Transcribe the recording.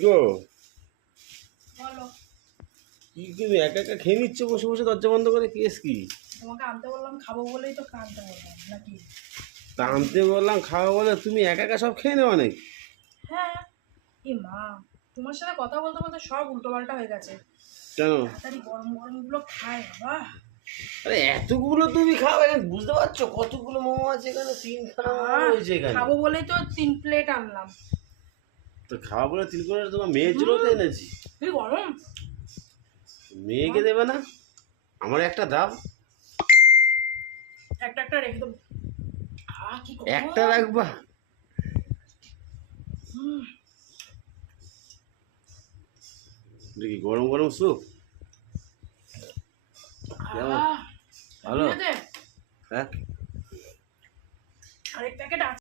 গো বলো। কি তুমি একা একা খেয়ে নিচ্ছ বসে বসে দরজা বন্ধ করে? কেস কি? তোমাকে আনতে বললাম খাবো বলেই তো আনতে বললাম নাকি? তা আনতে বললাম খাওয়া বলে তুমি একা একা সব খেয়ে নেওয়া নাকি? হ্যাঁ। এ মা, তোমার সাথে কথা বলতে বলতে সব উল্টোপাল্টা হয়ে গেছে। কেন? তাড়াতাড়ি গরম গরম গুলো খায় বাবা। আরে এতগুলো তুমি খাও, এখানে বুঝতে পারছো কতগুলো মোমো আছে এখানে? 3খানা মোমো রয়েছে এখানে। খাবো বলেই তো 3 প্লেট আনলাম। তো খাওয়া বলে 3 করে তোমার মেয়ের জন্য তো এনেছি। কি গরম। মেয়েকে দেবে না? আমার একটা দাও। একটা একটা রেখে দেবো। কি গরম। একটা রাখবা? দেখি গরম গরম স্যুপ কেমন? ভালো? হ্যাঁ, আরেক প্যাকেট